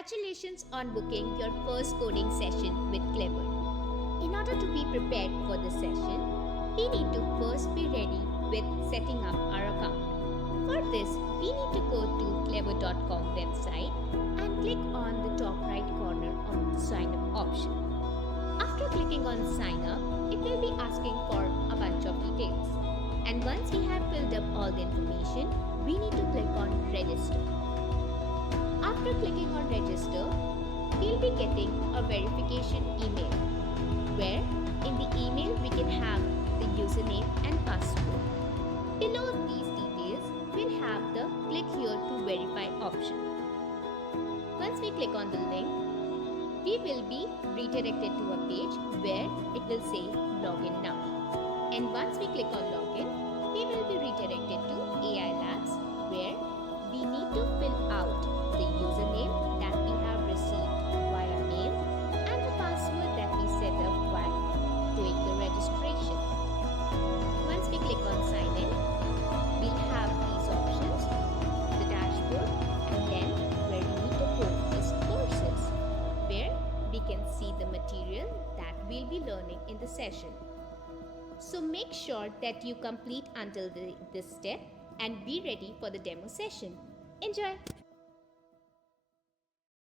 Congratulations on booking your first coding session with Clever. In order to be prepared for the session, we need to first be ready with setting up our account. For this, we need to go to clever.com website and click on the top right corner of the sign up option. After clicking on sign up, it will be asking for a bunch of details. And once we have filled up all the information, we need to click on register. After clicking on register, we'll be getting a verification email where in the email we can have the username and password. Below these details, we'll have the click here to verify option. Once we click on the link, we will be redirected to a page where it will say login now. And once we click on login, we will be redirected to AI Labs where we need to fill out the username that we have received via mail and the password that we set up while doing the registration. Once we click on sign in, we'll have these options, the dashboard, and then where we need to put is courses, where we can see the material that we'll be learning in the session. So make sure that you complete until this step and be ready for the demo session. Enjoy!